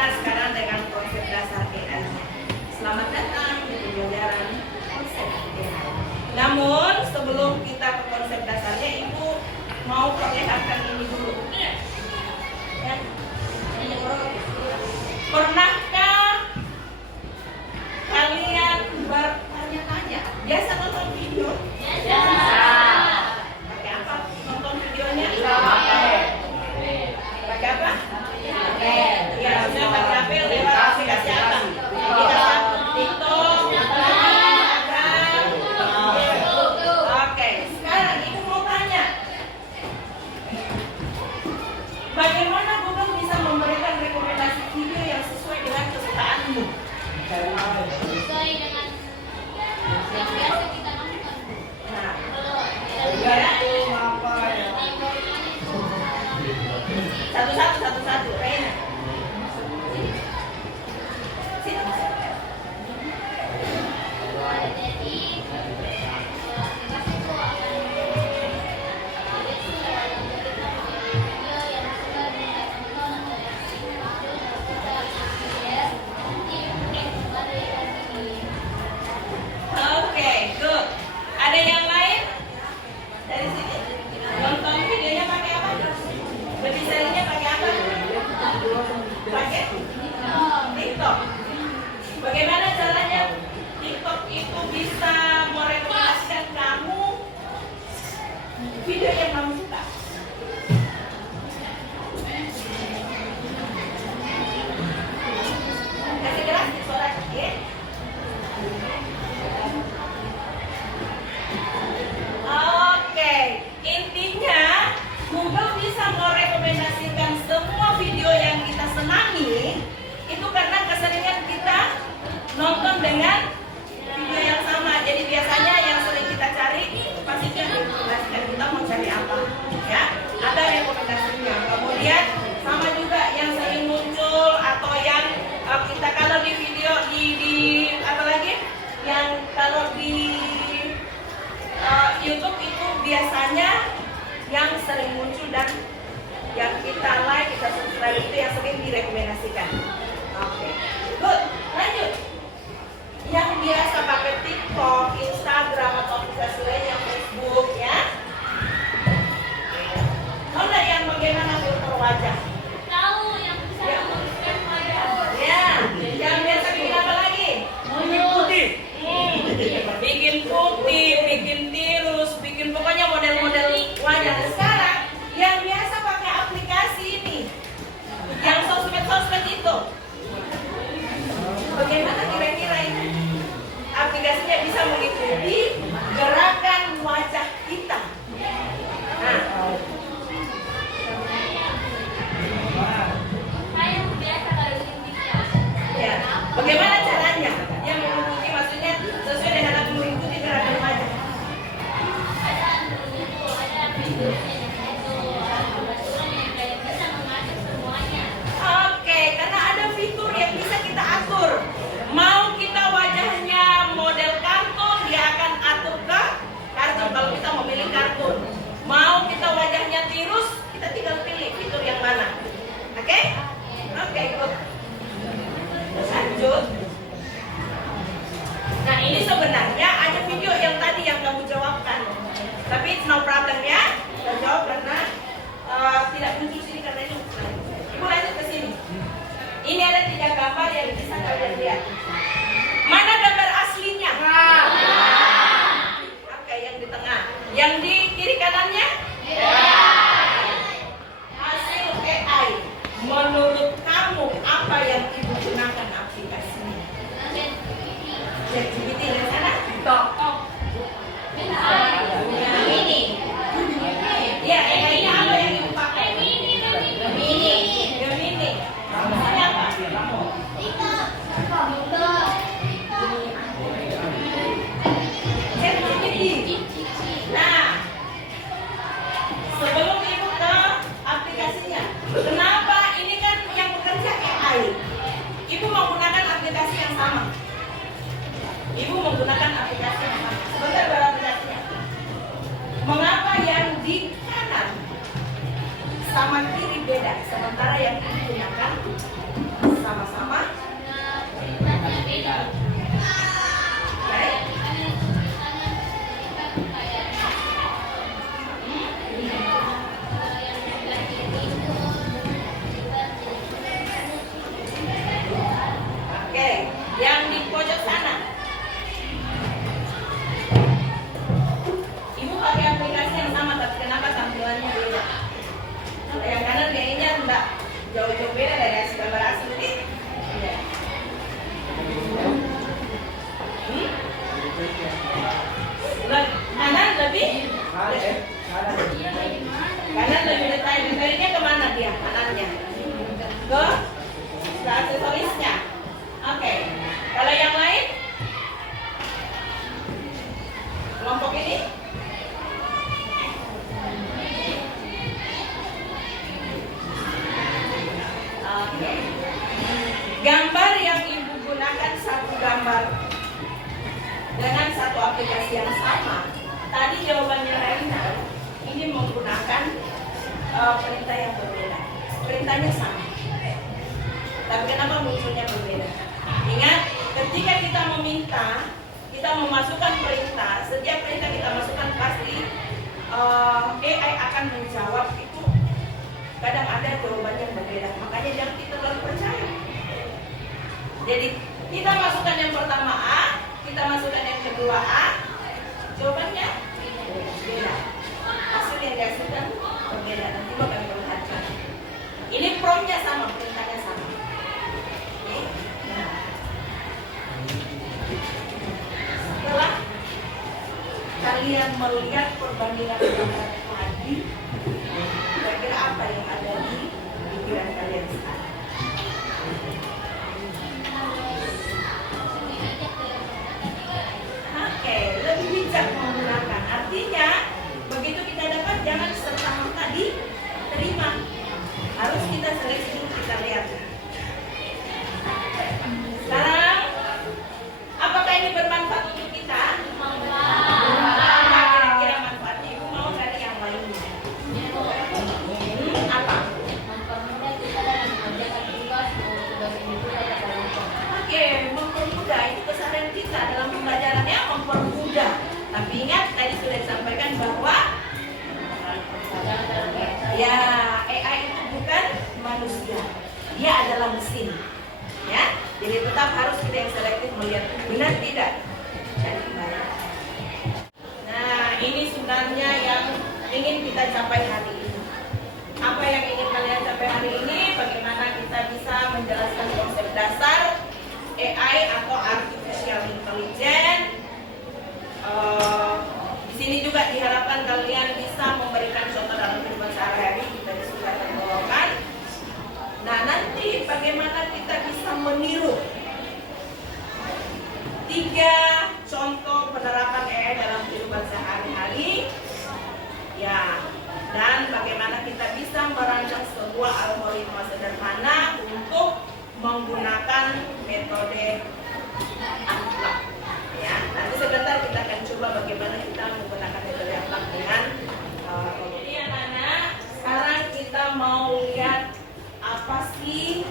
kita sekarang dengan konsep dasar AI. Selamat datang di pembelajaran konsep AI. Namun sebelum kita ke konsep dasarnya, Ibu mau perlihatkan ini dulu. Ya. Pernahkah kalian bertanya-tanya? Biasa nonton video? Biasa. Pakai apa nonton videonya? Pakai apa? Ya, sudah pakai HP lewat aplikasi apa? TikTok, Instagram. Oke, sekarang Ibu mau tanya, bagaimana Google bisa memberikan rekomendasi video yang sesuai dengan kesukaanmu? Sesuai dengan yang biasa kita nonton. Nah, satu-satu, Reina. Sini. Oke, good. Ada yang lain? Dari sini? Nonton videonya pakai apa? Berdesainnya pakai apa? Pakai TikTok. Bagaimana caranya TikTok itu bisa merekomendasikan kamu video yang kamu suka? Kasih keras suara ya. Oke, intinya Google bisa merekomendasikan semua video yang kita senangi itu karena keseringan kita nonton dengan video yang sama. Jadi biasanya yang sering kita cari pasti itu yang rekomendasikan kita mau cari apa, ya? Ada rekomendasinya. Kemudian sama juga yang sering muncul atau yang kita kalau di video di apa lagi? Yang kalau di YouTube itu biasanya yang sering muncul dan yang kita like, kita subscribe itu yang sering direkomendasikan. Oke, good. Lanjut. Yang biasa pakai TikTok, Instagram atau aplikasi lain yang Facebook, ya. Tahu nggak yang bagaimana filter wajah? Tahu yang bisa menuliskan wajah. Ya, yang biasa bikin apa lagi? Bikin putih. Bikin putih, bikin tirus, bikin pokoknya model-model wajah. Sekarang yang biasa pakai aplikasi ini, yang sosmed itu, bagaimana kira-kira ini? Aplikasinya bisa mengikuti gerakan wajah kita. Nah, Saya biasa kalau bikin TikTok. ya, bagaimana caranya? Yang mengikuti maksudnya sesuai dengan apa mengikuti gerakan wajah. Ada fiturnya itu kebetulan yang kayak bisa mengatur semuanya. Oke, karena ada fitur yang bisa kita atur. Mau kita wajahnya model kartun, dia akan atur ke kartun kalau kita memilih kartun. Mau kita wajahnya tirus, kita tinggal pilih fitur yang mana. Oke? Oke, good. Lanjut. Nah, ini sebenarnya ada video yang tadi yang kamu jawabkan. Tapi it's no problem ya. Kita jawab karena tidak muncul sini karena ini. Ibu lanjut ke sini. Ini ada 3 gambar yang bisa kalian lihat. Mana gambar aslinya? Oke, yang di tengah. Yang di kiri kanannya? Hasil AI. Menurut kamu apa yang Ibu gunakan aplikasinya? ChatGPT di sana? TikTok. Yang ini. Ya, AI-nya apa yang Ibu pakai? Gemini. Gemini. Ini apa? ChatGPT. Nah, ke aksesorisnya. Oke. Kalau yang lain? Kelompok ini? Oke. Gambar yang ibu gunakan satu gambar dengan satu aplikasi yang sama. Tadi jawabannya Raina, ini menggunakan perintah yang berbeda. Perintahnya sama, tapi kenapa munculnya berbeda? Ingat, ketika kita meminta, kita memasukkan perintah. Setiap perintah kita masukkan pasti AI akan menjawab itu. Kadang ada jawaban yang berbeda, makanya jangan kita terlalu percaya. Jadi kita masukkan yang pertama A, kita masukkan yang kedua A, jawabannya beda. Hasil yang dihasilkan berbeda. Nanti bakal perhatikan. Ini promnya sama, perintahnya sama. Oke. Nah. Setelah kalian melihat perbandingan gambar tadi, kira-kira apa yang ada di pikiran kalian sekarang? Oke, lebih bijak menggunakan. Artinya, begitu kita dapat jangan serta-merta diterima. Harus kita seleksi dulu, kita lihat. Sekarang, apakah ini bermanfaat untuk kita? Kira-kira manfaatnya ibu mau cari yang lainnya. Apa? Oke, mempermudah itu kesadaran kita dalam pembelajarannya, mempermudah. Tapi ingat tadi sudah disampaikan bahwa ya AI itu bukan manusia, dia adalah mesin. Ya, jadi tetap harus kita yang selektif melihat benar tidak. Cari kembali. Nah, ini sebenarnya yang ingin kita capai hari ini. Apa yang ingin kalian capai hari ini? Bagaimana kita bisa menjelaskan konsep dasar AI atau Artificial Intelligence. Di sini juga diharapkan kalian bisa memberikan contoh dalam kehidupan sehari-hari. Kita sudah bawakan. Nah, nanti bagaimana kita bisa meniru 3 contoh penerapan AI dalam kehidupan sehari-hari, ya, dan bagaimana kita bisa merancang sebuah algoritma sederhana untuk menggunakan metode akhlak. Ya, nanti sebentar kita akan coba bagaimana kita menggunakan metode akhlak dengan jadi anak-anak, sekarang kita mau lihat apa sih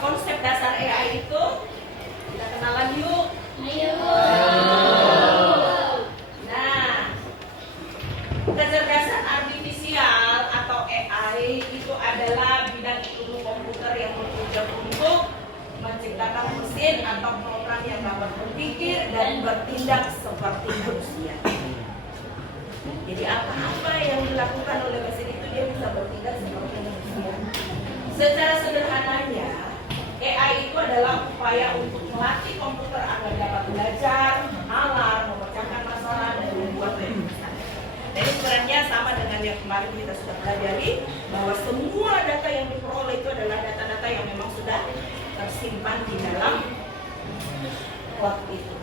konsep dasar AI itu. Kita kenalan yuk. Nah, kecerdasan artifisial atau AI itu adalah bidang ilmu komputer yang bertujuan untuk menciptakan mesin atau program yang dapat berpikir dan bertindak seperti manusia. Jadi apa-apa yang dilakukan oleh mesin itu dia bisa bertindak seperti manusia. Secara sederhananya, AI itu adalah upaya untuk melatih komputer agar dapat belajar, menalar, memecahkan masalah, dan membuat keputusan. Jadi sebenarnya sama dengan yang kemarin kita sudah pelajari, bahwa semua data yang diperoleh itu adalah data-data yang memang sudah tersimpan di dalam cloud itu.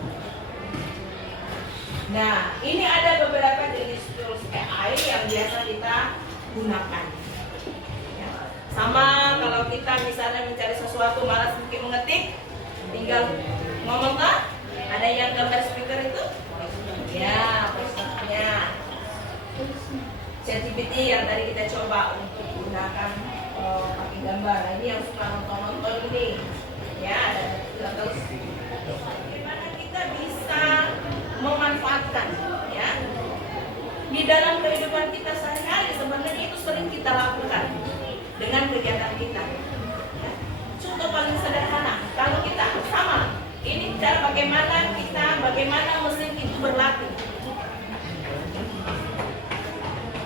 Nah, ini ada beberapa jenis tools AI yang biasa kita gunakan. Ya. Sama kalau kita misalnya mencari sesuatu malas mungkin mengetik, tinggal ngomong kan? Ada yang gambar speaker itu? Ya, maksudnya ChatGPT yang tadi kita coba untuk gunakan pakai gambar. Nah, ini yang suka nonton ini, ya ada terus. Bagaimana kita bisa memanfaatkan, ya, di dalam kehidupan kita sehari-hari. Sebenarnya itu sering kita lakukan dengan kegiatan kita. Ya. Contoh paling sederhana, kalau kita sama, ini cara bagaimana mesin itu berlatih.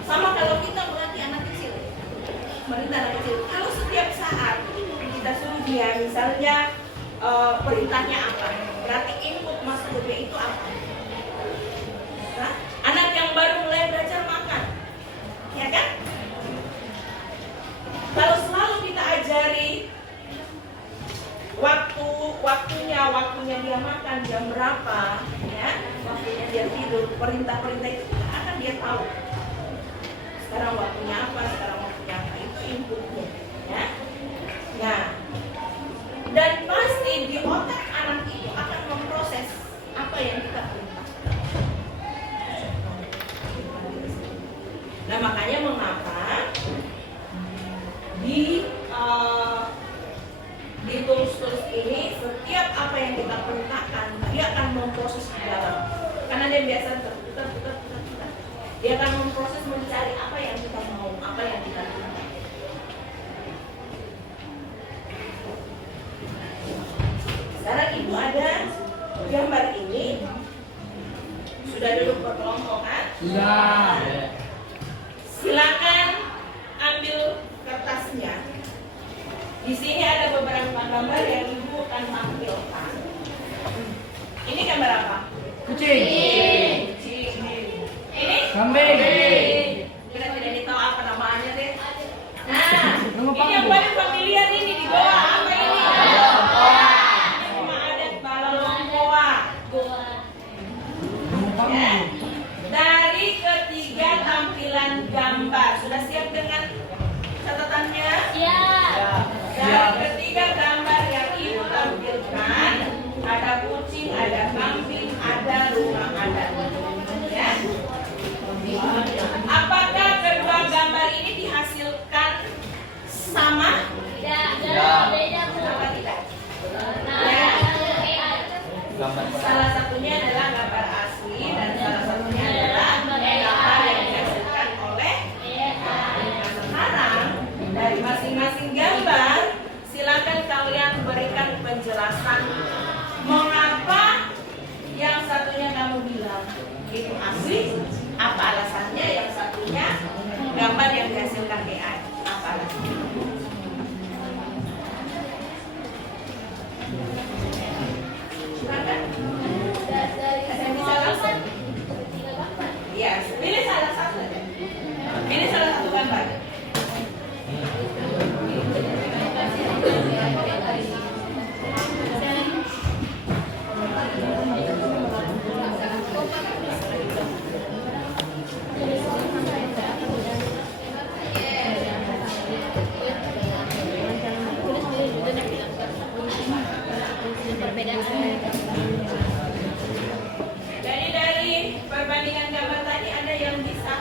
Sama kalau kita melatih anak kecil, merintah anak kecil. Kalau setiap saat kita suruh dia, misalnya perintahnya apa, berarti input masuk ke dia itu apa. Nah, anak yang baru mulai belajar makan, ya kan? Kalau selalu kita ajari waktunya dia makan jam berapa, ya, waktunya dia tidur, perintah-perintah itu akan dia tahu. Sekarang waktunya apa, itu inputnya, ya. Nah, dan pasti di otak anak itu akan memproses apa yang kita perintahkan. Nah, makanya mengapa di tools-tools ini setiap apa yang kita perintahkan dia akan memproses di dalam, karena dia biasa terputar. Dia akan memproses, mencari apa yang kita mau, apa yang kita perintahkan. Sekarang ibu ada gambar ini, sudah duduk berkelompok kan? Sudah. Silakan ambil kertasnya. Di sini ada beberapa gambar yang ibu akan tampilkan. Ini gambar apa? Kucing. Kucing. Ini? Kambing. Kita tidak tahu apa namanya deh. Nah, Nama ini yang panggung. paling familiar ini di bawah apa ini? Rumah adat Balongkoa. Ya. Dari ketiga tampilan gambar, sudah siap dengan catatannya? Ya. Dari ketiga gambar yang ibu tampilkan, ada kucing, ada kambing, ada rumah adat. Ya. Apakah kedua gambar ini dihasilkan sama? Tidak. Beda Bu. Apa tidak? Nah, Salah satunya adalah gambar asli dan salah satunya adalah gambar yang dihasilkan oleh. Nah, sekarang dari masing-masing gambar silakan kalian berikan penjelasan mengapa yang satunya kamu bilang itu asli, apa alasannya, yang satunya gambar yang dihasilkan AI, apa alasannya? Silakan. Saya bisa langsung. Iya, pilih salah satu aja. Pilih salah satu gambar. Jadi dari perbandingan gambar tadi ada yang bisa.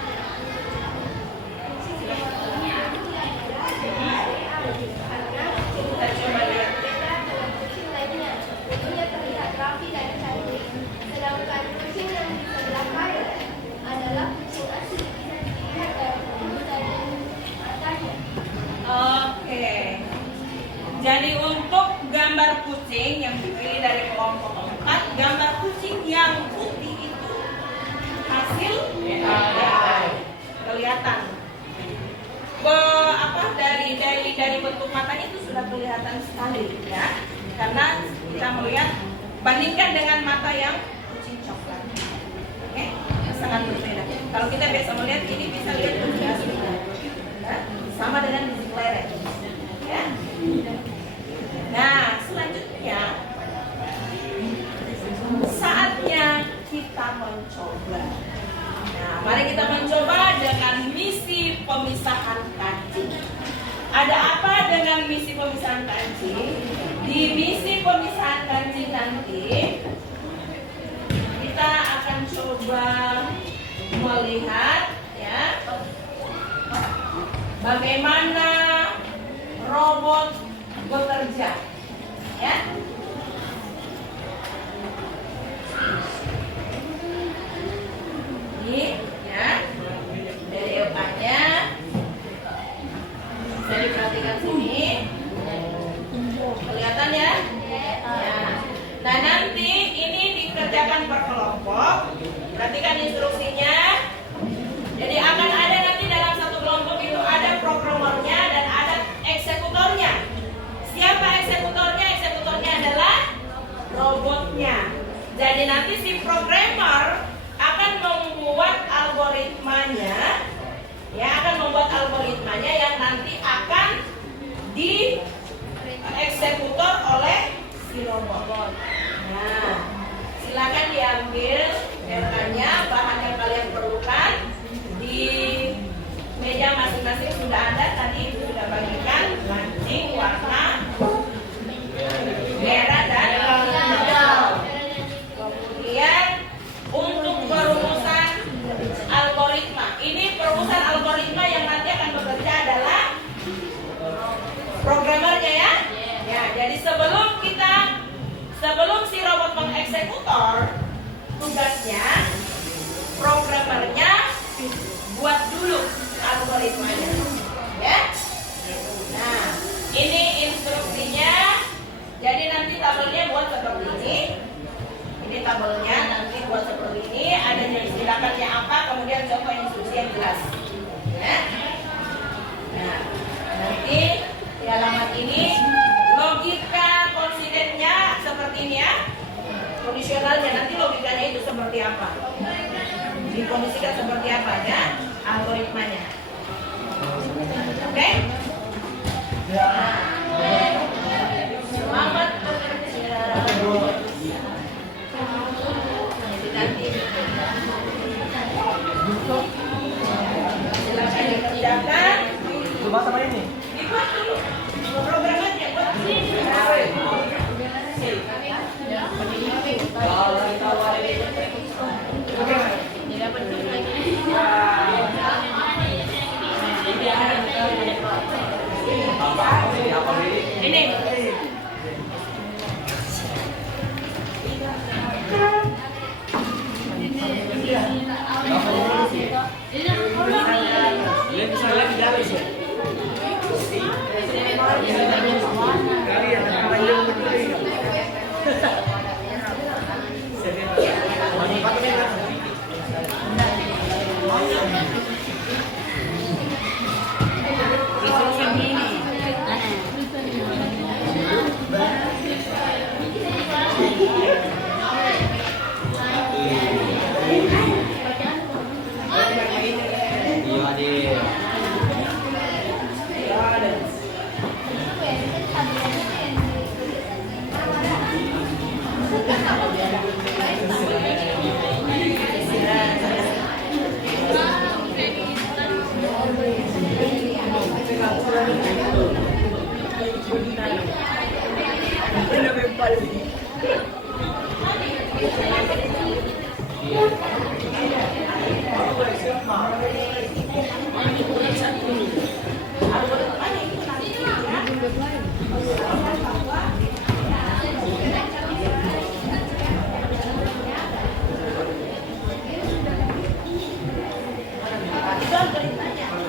Kita coba lihat. Kucing lainnya, tubuhnya terlihat rapi dan cantik. Sedangkan kucing yang di sebelah kanan adalah kucing asli. Dilihat dari tubuh dan matanya. Oke. Jadi untuk gambar kucing yang dipilih dari kelompok 4, gambar kucing yang putih itu hasil AI. Kelihatan. Dari bentuk matanya itu sudah kelihatan sekali, ya. Karena kita melihat bandingkan dengan mata yang kucing coklat. Oke, sangat berbeda. Kalau kita biasa melihat ini, bisa lihat kucing asli. Ya, sama dengan di lereng. Ya. Nah, selanjutnya saatnya kita mencoba. Nah, mari kita mencoba dengan misi pemisahan kancing. Ada apa dengan misi pemisahan kancing? Di misi pemisahan kancing nanti kita akan coba melihat, ya, bagaimana robot bekerja, ya. Ini, ya, dari depannya bisa diperhatikan sini, kelihatan ya? Ya. Nah, nanti ini dikerjakan per kelompok. Perhatikan instruksinya. Jadi akan ada nanti dalam satu kelompok itu ada programmernya dan ada eksekutornya. Siapa eksekutornya? Eksekutornya adalah robotnya. Jadi nanti si programmer akan membuat algoritmanya, ya, akan membuat algoritmanya yang nanti akan dieksekutor oleh si robot. Nah, silakan diambil petanya, bahan yang kalian perlukan di meja masing-masing sudah ada tadi sudah bagikan kancing warna merah dan hijau. Kemudian untuk perumusan algoritma, ini perumusan algoritma yang nanti akan bekerja adalah programmernya ya. Ya, jadi sebelum si robot mengeksekutor tugasnya, programmernya buat dulu algoritmanya, ya. Nah, ini instruksinya. Jadi nanti tabelnya buat seperti ini. Ini tabelnya nanti buat seperti ini. Ada jenis tindakannya apa, kemudian contoh instruksi yang jelas. Ya. Nah, nanti di alamat ini logika konsidennya seperti ini ya. Kondisionalnya nanti logikanya itu seperti apa? Dikondisikan seperti apa ya algoritmanya. Oke? Nah, selamat bekerja. Nanti silakan dikerjakan. Coba sama ini. Dibuat dulu programnya buat ini.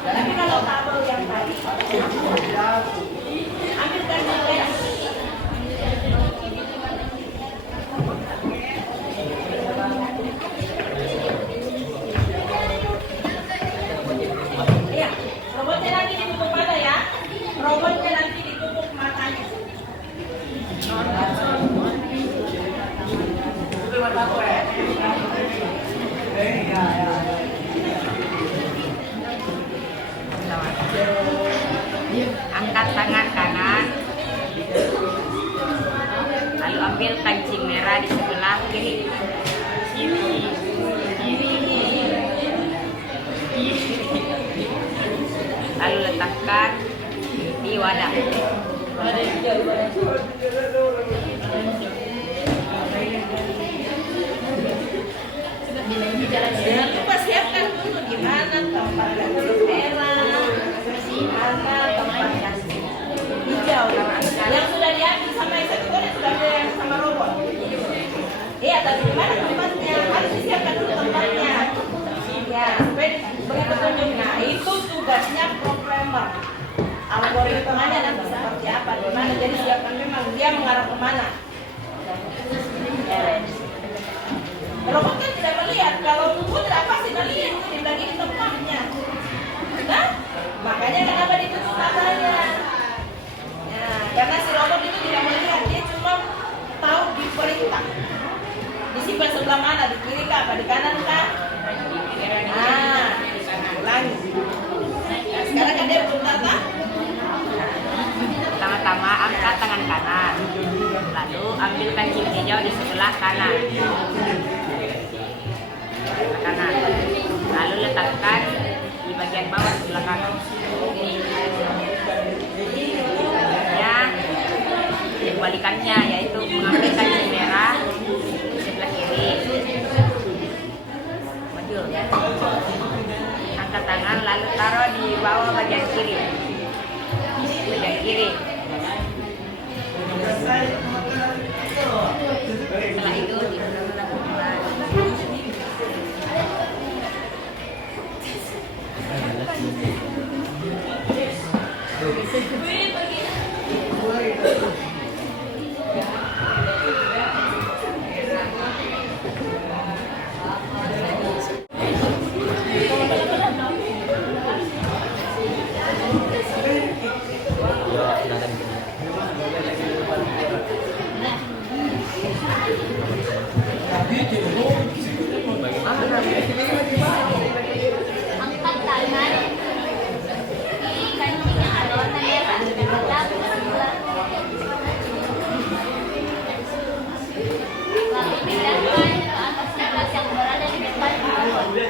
Tapi kalau tabel yang tadi ambilkan nilai. Iya, robotnya nanti ditutup mata ya. Robotnya nanti ditutup matanya. Angkat tangan kanan, lalu ambil kancing merah di sebelah kiri. Lalu letakkan di wadah. Jangan lupa siapkan dulu di mana tempat kancing merah, di mana tempat kancing hijau. Yang sudah diambil sama eksekutor yang sudah diambil sama robot. Iya, tapi di mana tempatnya? Harus disiapkan dulu tempatnya. Ya, supaya beri petunjuk. Nah, itu tugasnya programmer. Algoritmanya nanti seperti apa, di mana? Jadi siapkan memang dia mengarah kemana. Robot kan tidak melihat, kalau tubuh tidak pasti melihat itu dibagi di tempatnya. Nah, makanya kenapa ditutup matanya? Ya, karena si robot itu tidak melihat, dia cuma tahu di perintah. Disimpan sebelah mana, di kiri kah, apa di kanan kah? Nah, ulangi. Nah, sekarang kan dia belum tata. Pertama-tama angkat tangan kanan, lalu ambil kancing hijau di sebelah kanan. Lalu letakkan di bagian bawah sebelah kanan. Ya, kebalikannya yaitu mengambil kancing merah di sebelah kiri. Maju. Angkat tangan lalu taruh di bawah bagian kiri. Bagian kiri. Setelah itu Angkat tangan. Pilih kancing yang ada warna merah. Lalu pindahkan ke atas gelas yang berada di depan robot. Di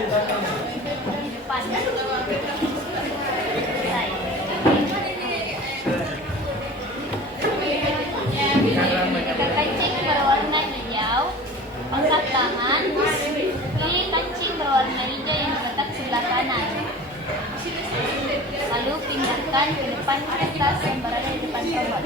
depan. Selesai. Kancing berwarna hijau. Angkat tangan. Pilih kancing berwarna hijau yang terletak sebelah kanan. Lalu pindahkan ke depan kertas yang berada di depan robot.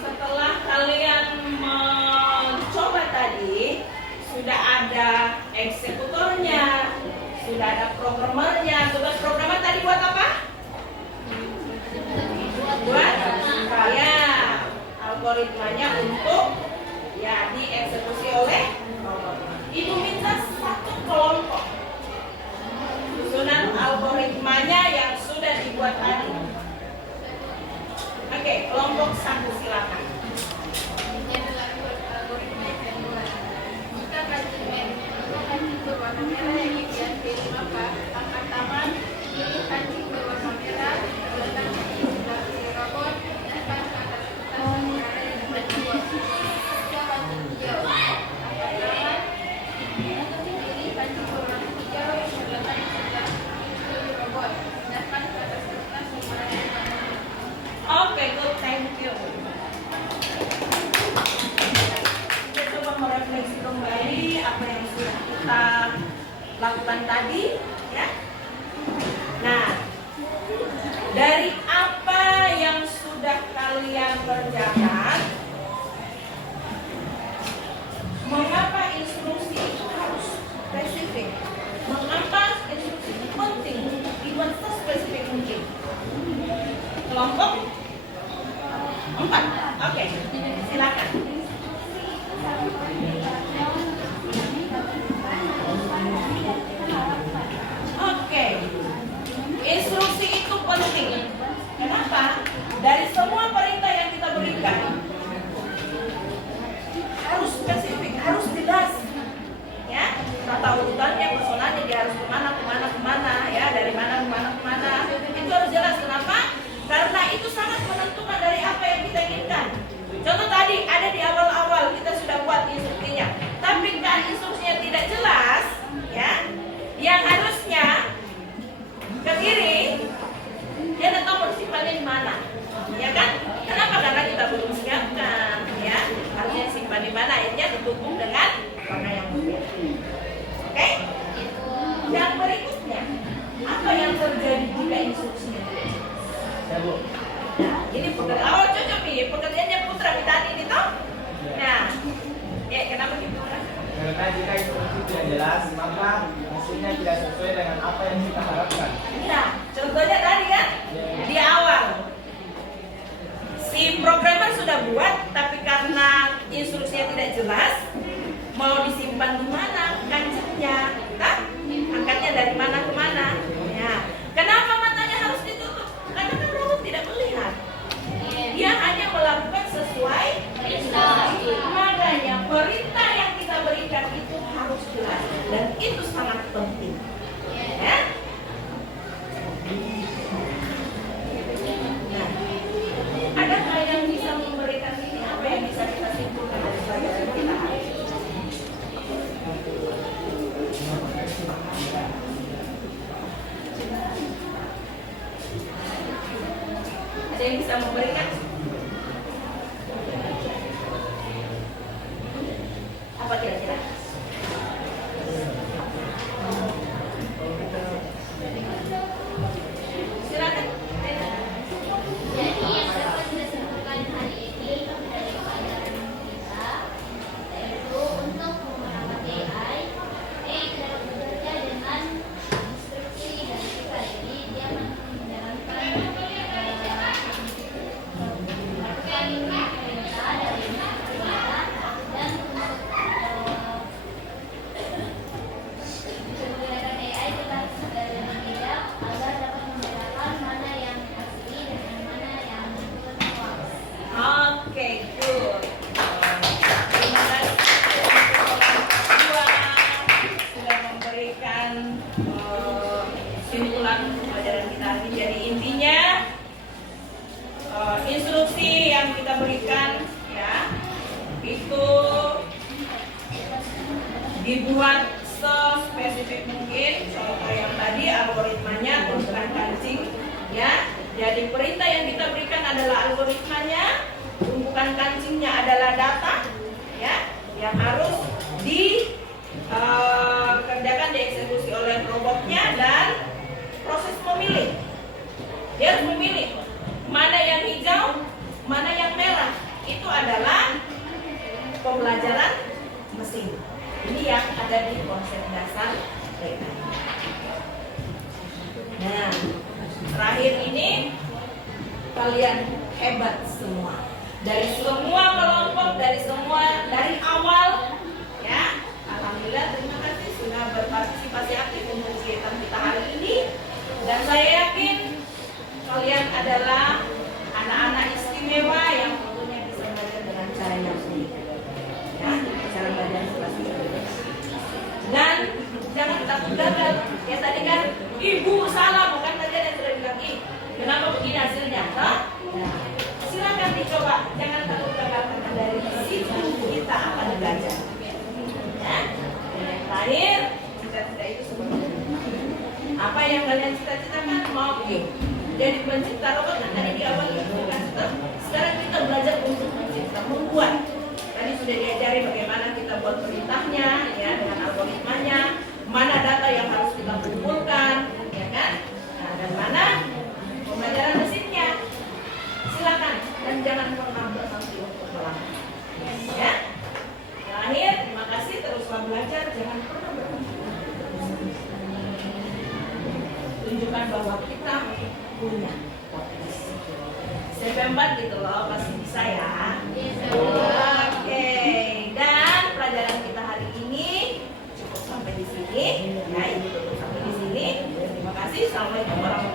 Setelah kalian mencoba tadi, sudah ada eksekutornya, sudah ada programmernya. Tugas programmer tadi buat apa? Buat ya algoritmanya untuk ya dieksekusi oleh robot. Ibu minta satu kelompok susunan algoritmanya yang sudah dibuat tadi. Oke, kelompok 1 silakan. Jika kancing berwarna merah yang dihias pilih maka angkat tangan, pilih kancing berwarna merah, letak di sebelah kiri robot, tekan ke atas kertas yang berada di depan robot. Jika kancing hijau, angkat tangan, pilih kancing berwarna hijau yang terletak di sebelah kiri robot, tekan ke atas kertas yang berada di depan robot. Oke, good, thank you. Kita coba merefleksi kembali apa yang sudah kita lakukan tadi, ya. Nah, dari apa yang sudah kalian kerjakan, mengapa instruksi itu harus spesifik? Mengapa instruksi itu penting? Dibuat sespesifik mungkin. Kelompok 4. Oke, silakan. Oke, instruksi itu penting. Kenapa? Dari semua perintah yang kita berikan harus spesifik, harus jelas. Ya, tata urutannya, personalnya dia harus kemana, ya, dari mana kemana. Itu harus jelas. Kenapa? Karena itu sangat menentukan dari apa yang kita inginkan. Contoh tadi ada di awal-awal kita sudah buat instruksinya, tapi kan instruksinya tidak jelas, ya. Yang harusnya ke kiri, dia tidak tahu mau simpannya di mana, ya kan? Kenapa? Karena kita belum siapkan, ya. Harusnya simpan di mana, akhirnya ditutup dengan warna yang berbeda. Oke? Yang berikutnya, apa yang terjadi jika instruksinya tidak jelas? Nah, ini pekerjaan awal cocok nih, pekerjaannya Putra tadi ini toh. Nah, ya kenapa gitu? Karena jika instruksi tidak jelas, maka hasilnya tidak sesuai dengan apa yang kita harapkan. Nah, contohnya tadi kan di awal si programmer sudah buat, tapi karena instruksinya tidak jelas, mau disimpan di mana kancingnya, dari mana ke mana. Ya. Kenapa matanya harus ditutup? Karena kan robot tidak melihat. Dia hanya melakukan sesuai Perintah. Makanya perintah yang kita berikan itu harus jelas dan itu sangat penting. Ya. Nah, adakah yang bisa memberikan ini? Apa yang bisa kita simpulkan dari pelajaran kita hari ini? Ada yang bisa memberikan? Apa kira-kira? Silakan. Jadi yang dapat kita simpulkan hari ini dari pelajaran kita yaitu untuk menggunakan AI dapat bekerja dengan instruksi dari kita. Jadi dia menjalankan melakukan perintah dari kita dan untuk menggunakan AI kita harus lebih bijak agar dapat membedakan mana yang asli dan mana yang hoax. Oke, good. Terima kasih kedua sudah memberikan simpulan untuk pelajaran kita hari ini. Jadi intinya instruksi yang kita berikan ya itu dibuat sespesifik mungkin. Contoh yang tadi algoritmanya tumpukan kancing ya. Jadi perintah yang kita berikan adalah algoritmanya, tumpukan kancingnya adalah data ya yang harus dikerjakan dieksekusi oleh robotnya dan proses memilih. Dia harus memilih mana yang hijau, mana yang merah. Itu adalah pembelajaran mesin. Ini yang ada di konsep dasar mereka. Nah, terakhir ini kalian hebat semua. Dari semua kelompok, dari awal ya. Alhamdulillah, terima kasih sudah berpartisipasi aktif untuk kegiatan kita hari ini. Dan saya yakin kalian adalah anak-anak istimewa yang tentunya bisa belajar dengan cara yang unik. Ya, cara belajar seperti itu. Dan jangan takut gagal. Ya tadi kan ibu salah, bukan saja yang sudah bilang kenapa begini hasilnya? Nah, silakan dicoba. Jangan takut gagal karena dari situ kita akan belajar. Ya. Dan yang terakhir, cita-cita itu seperti apa yang kalian cita-citakan mau jadi pencipta robot. Nah, tadi di awal itu kan sekarang kita belajar untuk mencipta, membuat. Tadi sudah diajari bagaimana kita buat perintahnya ya dengan algoritmanya, mana data yang harus kita kumpulkan ya kan, nah, dan mana pembelajaran mesinnya. Silakan dan jangan pernah berhenti untuk melangkah ya. Terakhir, terima kasih, teruslah belajar, jangan pernah berhenti. Tunjukkan bahwa kita punya potensi. SMP 4 gitu loh, pasti bisa ya. Oke, dan pelajaran kita hari ini cukup sampai di sini. Ya, ini tutup sampai di sini. Terima kasih. Assalamualaikum warahmatullahi wabarakatuh.